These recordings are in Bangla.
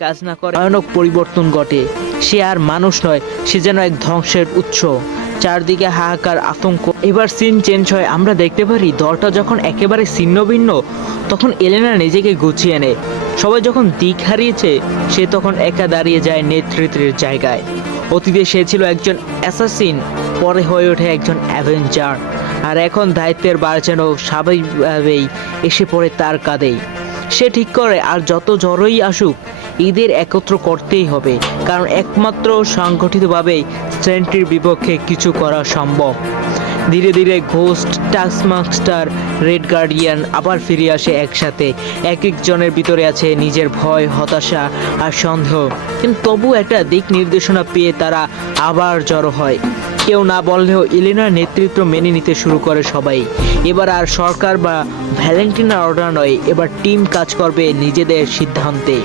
কাজ না করে ভয়ানক পরিবর্তন ঘটে। সে আর মানুষ নয়, সে যেন এক ধ্বংসের উৎস। চারদিকে হাহাকার, আতঙ্ক। এবার সিন চেঞ্জ হয়, আমরা দেখতে পারি দলটা যখন একেবারে ছিন্ন ভিন্ন, তখন এলেনা নিজেকে গুছিয়ে নেয়। সবাই যখন দিক হারিয়েছে, সে তখন একা দাঁড়িয়ে যায় নেতৃত্বের জায়গায়। অতীতে সে ছিল একজন অ্যাসাসিন, পরে হয়ে ওঠে একজন অ্যাভেঞ্জার, আর এখন দায়িত্বের বার যেন স্বাভাবিকভাবেই এসে পড়ে তার কাঁধেই। সে ঠিক করে, আর যত ঝড়ই আসুক, ঈদের একত্র করতেই হবে, কারণ একমাত্র সংগঠিতভাবেই সেন্ট্রির বিপক্ষে কিছু করা সম্ভব। ধীরে ধীরে ঘোস্ট, টাস্কমাস্টার, রেড গার্ডিয়ান আবার ফিরে আসে একসাথে। এক একজনের ভিতরে আছে নিজের ভয়, হতাশা আর সন্দেহ, কিন্তু তবু একটা দিক নির্দেশনা পেয়ে তারা আবার জড়ো হয়। কেউ না বললেও এলেনার নেতৃত্ব মেনে নিতে শুরু করে সবাই। এবার আর সরকার বা ভ্যালেন্টিনার অর্ডার নয়, এবার টিম কাজ করবে নিজেদের সিদ্ধান্তে।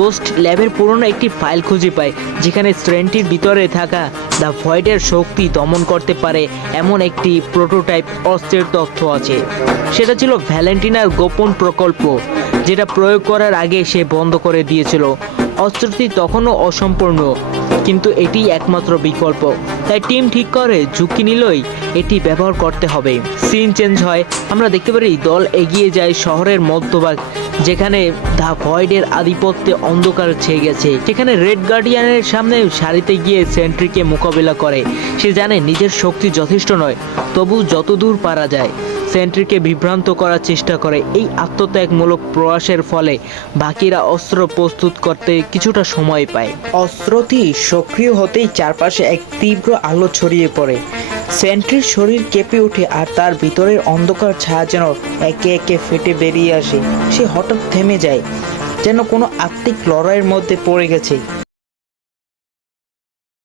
গোস্ট ল্যাবের পুরনো একটি ফাইল খুঁজে পায়, যেখানে স্ট্রেনটির ভিতরে থাকা দ্য ভয়েডের শক্তি দমন করতে পারে এমন একটি প্রোটোটাইপ অস্ত্রের তথ্য আছে। সেটা ছিল ভ্যালেন্টিনার গোপন প্রকল্প, যেটা প্রয়োগ করার আগে সে বন্ধ করে দিয়েছিল। অস্ত্রটি তখনও অসম্পূর্ণ, কিন্তু এটি একমাত্র বিকল্প। তাই টিম ঠিক করে ঝুঁকি নিলেই এটি ব্যবহার করতে হবে। সিন চেঞ্জ হয়, আমরা দেখতে পারি দল এগিয়ে যায় শহরের মধ্যভাগ, যেখানে দ্য ভয়েডের আধিপত্যে অন্ধকার ছেয়ে গেছে। সেখানে রেড গার্ডিয়ানের সামনে সারিতে গিয়ে সেন্ট্রিকে মোকাবিলা করে। সে জানে নিজের শক্তি যথেষ্ট নয়, তবু যতদূর পারা যায় সেন্ট্রিকে বিভ্রান্ত করার চেষ্টা করে। এই আত্মত্যাগমূলক প্রয়াসের ফলে বাকিরা অস্ত্র প্রস্তুত করতে কিছুটা সময় পায়। অস্ত্রটি সক্রিয় হতেই চারপাশে এক তীব্র আলো ছড়িয়ে পড়ে। সেন্ট্রির শরীর কেঁপে ওঠে, আর তার ভিতরের অন্ধকার ছায়া যেন একে একে ফেটে বেরিয়ে আসে। সে হঠাৎ থেমে যায়, যেন কোনো আত্মিক লড়াইয়ের মধ্যে পড়ে গেছে।